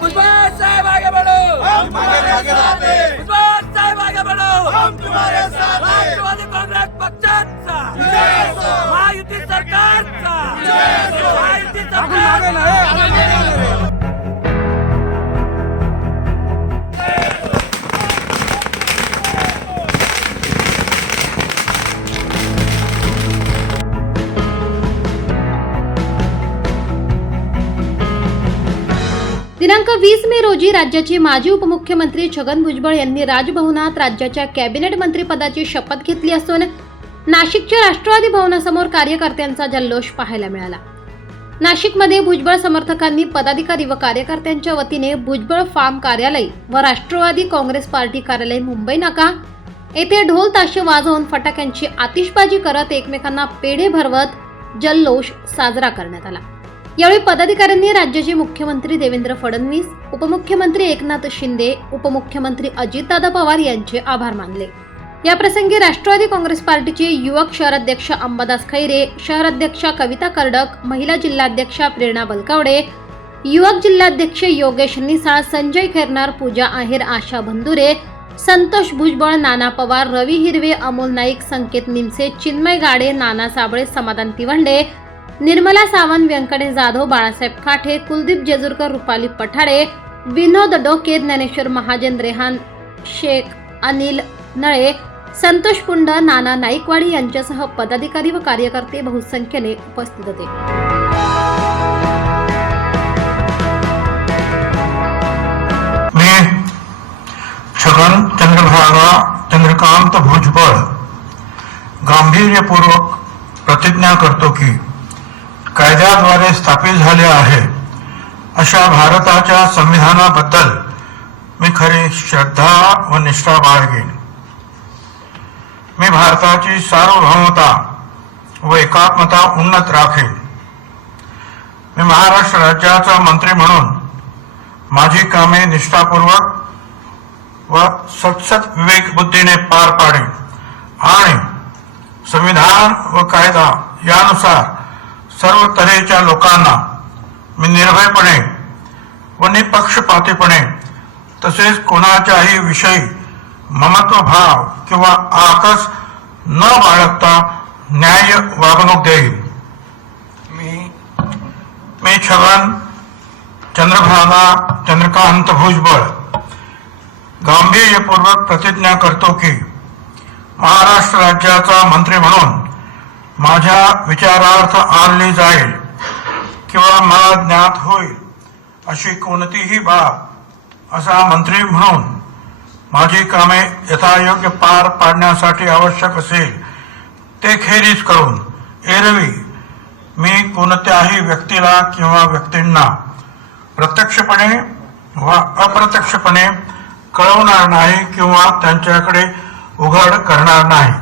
भुजबळ साहेब आगे बढ़ो, हम तुम्हारे साथ हैं। भुजबळ साहेब आगे बढ़ो, हम तुम्हारे साथ हैं। राष्ट्रवादी काँग्रेस पक्षाचा विजय असो। महायुती सरकारचा विजय असो। महायुती सरकार दिनांक 20 मे रोजी राज्याचे माजी उपमुख्यमंत्री छगन भुजबळ यांनी राजभवनात राज्याच्या कॅबिनेट मंत्रिपदाची शपथ घेतली असून नाशिकच्या राष्ट्रवादी भवनासमोर कार्यकर्त्यांचा जल्लोष पाहायला मिळाला। नाशिकमध्ये भुजबळ समर्थकांनी पदाधिकारी व कार्यकर्त्यांच्या वतीने भुजबळ फार्म कार्यालय व राष्ट्रवादी काँग्रेस पार्टी कार्यालय मुंबई नाका येथे ढोल ताशे वाजवून फटाक्यांची आतिषबाजी करत एकमेकांना पेढे भरवत जल्लोष साजरा करण्यात आला। यावेळी पदाधिकाऱ्यांनी राज्याचे मुख्यमंत्री देवेंद्र फडणवीस, उपमुख्यमंत्री एकनाथ शिंदे, उपमुख्यमंत्री अजितदादा पवार यांचे आभार मानले। याप्रसंगी राष्ट्रवादी काँग्रेस पार्टीचे युवक शहराध्यक्ष अंबादास खैरे, शहराध्यक्षा कविता कर्डक, महिला जिल्हाध्यक्षा प्रेरणा बलकावडे, युवक जिल्हाध्यक्ष योगेश निसाळ, संजय खैरनार, पूजा आहेर, आशा बंधुरे, संतोष भुजबळ, नाना पवार, रवी हिरवे, अमोल नाईक, संकेत निमसे, चिन्मय गाडे, नाना साबळे, समाधान तिवंडे, निर्मला सावंत, व्यंकटेश जाधव, बाळासाहेब खाठे, कुलदीप जेजुरकर, रुपाली पठाडे, विनोद डोके, ज्ञानेश्वर महाजन, रेहान शेख, अनिल नळे, संतोष पुंड, नाना नाईकवाडी यांच्यासह पदाधिकारी व कार्यकर्ते बहुसंख्येने उपस्थित होते। मी छगन चंद्रकांत भुजबळ गांभीर्यपूर्वक प्रतिज्ञा करतो की कायद्याद्वारे स्थापित झाले आहे अशा भारताच्या संविधानाबद्दल मी खरी श्रद्धा व निष्ठा बाळगेन। मी भारताची सार्वभौमता व एकात्मता उन्नत राखेन। मी महाराष्ट्र राज्याचा मंत्री म्हणून माझी कामे निष्ठापूर्वक व सतसत विवेक बुद्धीने पार पाडेन आणि संविधान व कायदा यानुसार सर्व तऱ्हेच्या लोकांना मी निर्भयपणे व निपक्षपातीपणे तसेच कोणाच्याही विषयी ममत्व भाव किंवा आकस न बाळगता न्याय वागणूक देईन। मी छगन चंद्रकांत भुजबळ गांभीर्यपूर्वक प्रतिज्ञा करतो की महाराष्ट्र राज्याचा मंत्री म्हणून माझ्या विचारार्थ आणली जाईल किंवा मला ज्ञात होईल अशी कोणतीही बाब असा मंत्री म्हणून माझी कामे यथायोग्य पार पाडण्यासाठी आवश्यक असेल ते खेरीज करून एरवी मी कोणत्याही व्यक्तीला किंवा व्यक्तींना प्रत्यक्षपणे वा अप्रत्यक्षपणे कळवणार नाही किंवा त्यांच्याकडे उघड करणार नाही।